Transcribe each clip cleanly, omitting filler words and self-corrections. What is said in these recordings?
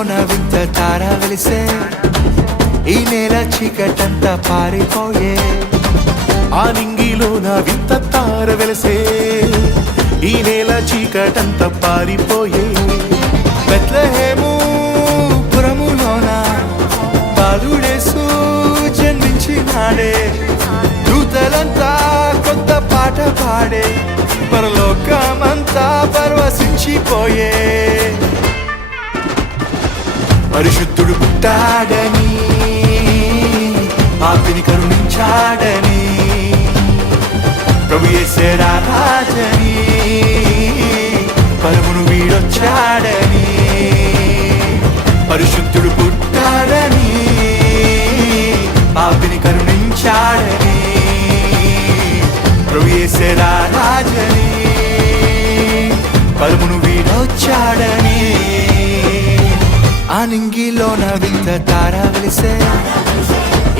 ఆనింగిలోన వింత తార వెలిసే ఈ నేల చీకటంతా పారిపోయే ఆనింగిలోన వింత తార వెలిసే ఈ నేల చీకటంతా పారిపోయే బెత్లెహేము పురములోన బాలుడేసు జన్మించినాడే దూతలంతా కొత్త పాట పాడే పరలోకమంతా పరవశించిపోయే పరిశుద్ధుడు పుట్టాడని పాపిని కరుణించాడని ప్రభు యేసే రాజని పరమును వీడొచ్చాడని పరిశుద్ధుడు పుట్టాడని పాపిని కరుణించాడని ప్రభు యేసే రాజని పరమును వీడొచ్చాడని ఆనింగిలోన వింత తార వెలిసే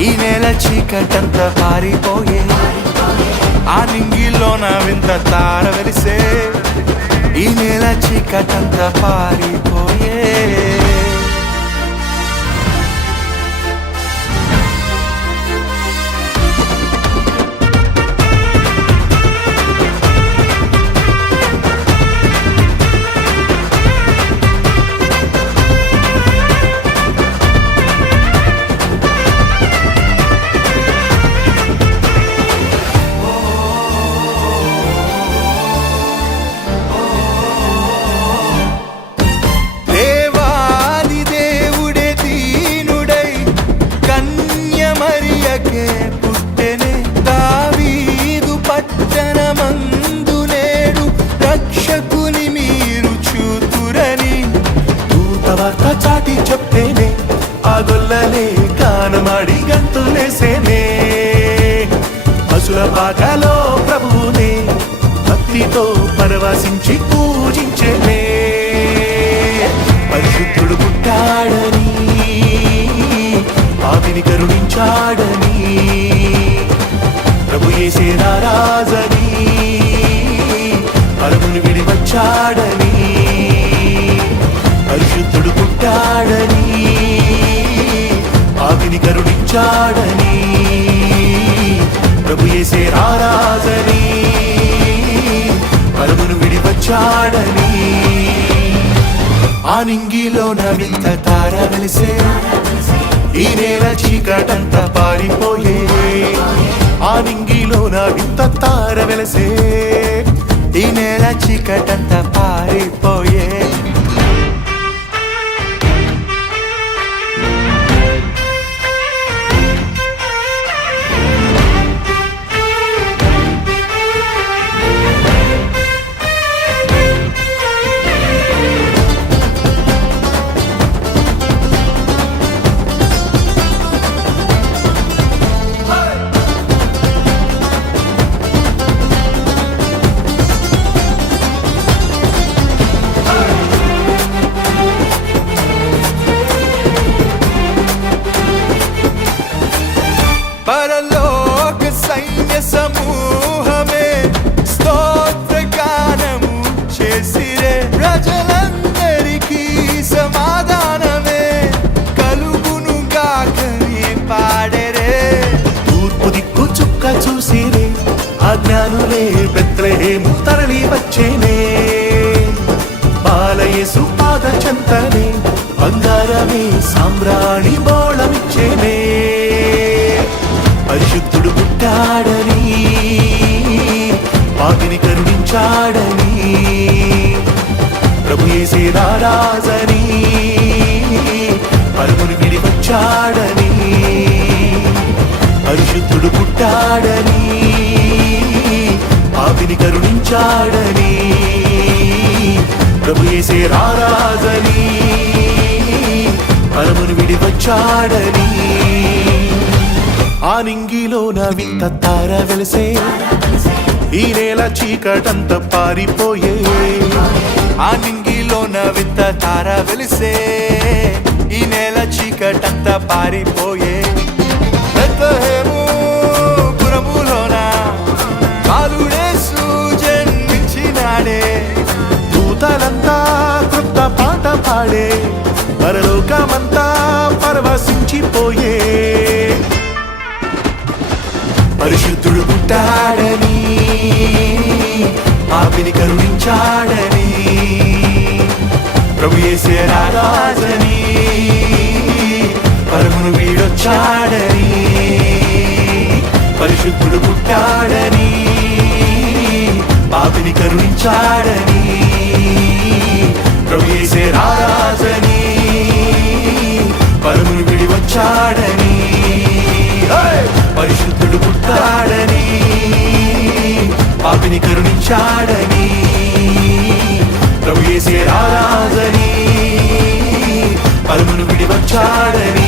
ఈ నేల చీకటంతా పారిపోయే ఆనింగిలోన వింత తార వెలిసే ఈ నేల చీకటంతా పారిపోయే పుట్టెనే దావీదు పట్టణమందు నేడు రక్షకుని మీరు చూతురని దూతవార్త చాటి చెప్తేనే ఆ గొల్లలే కానమాడి గంతులేసేనే పశుల పాకలో ప్రభువునే భక్తితో పరవశించి పూజించేనే పరిశుద్ధుడు పుట్టాడని పాపిని కరుణించాడని ప్రభు యేసే రాజని పరమును విడి వచ్చాడని పరిశుద్ధుడు పుట్టాడని పాపిని కరుణించాడని ప్రభు యేసే రాజని పరమును విడి వచ్చాడని ఆనింగిలోన వింత తార వెలిసే ఈ నేల చీకటంతా పారిపోయే ఆనింగిలోన వింత తార వెలిసే ఈ నేల చీకటంతా పారిపోయే పరలోక సైన్య సమూహమే స్తోత్ర గానము చేసిరే ప్రజలందరికీ సమాధానమే కలుగును గాకని పాడరే తూర్పు దిక్కు చుక్క చూసిరే అజ్ఞానులే బెత్లెహేము తరలి వచ్చేనే బాలయేసు పాద చెంతనే బంగారమే సామ్రాణి బోళమిచ్చేనే పరిశుద్ధుడు పుట్టాడని పాపిని కరుణించాడని ప్రభు యేసే రాజని పరమును విడి వచ్చాడని పరిశుద్ధుడు పుట్టాడని పాపిని కరుణించాడని ప్రభు యేసే రాజని పరమును విడి వచ్చాడని ఆనింగిలోన వింత తార వెలిసే ఈ నేల చీకటంతా పారిపోయే ఆనింగిలోన వింత తార వెలిసే ఈ నేల చీకటంతా పారిపోయే బెత్లెహేము పురములోన బాలుడేసు జన్మించినాడే దూతలంతా కృత పాట పాడే పరలో పాపిని కరుణించాడని ప్రభు యేసే రారాజని పరమును వీడొచ్చాడని పరిశుద్ధుడు పుట్టాడని పాపిని కరుణించాడని ప్రభు యేసే రారాజని పరమును విడి వచ్చాడని పరిశుద్ధుడు పుట్టాడని పాపిని కరుణించాడని ప్రభు యేసే రారాజని పరమును విడి వచ్చాడని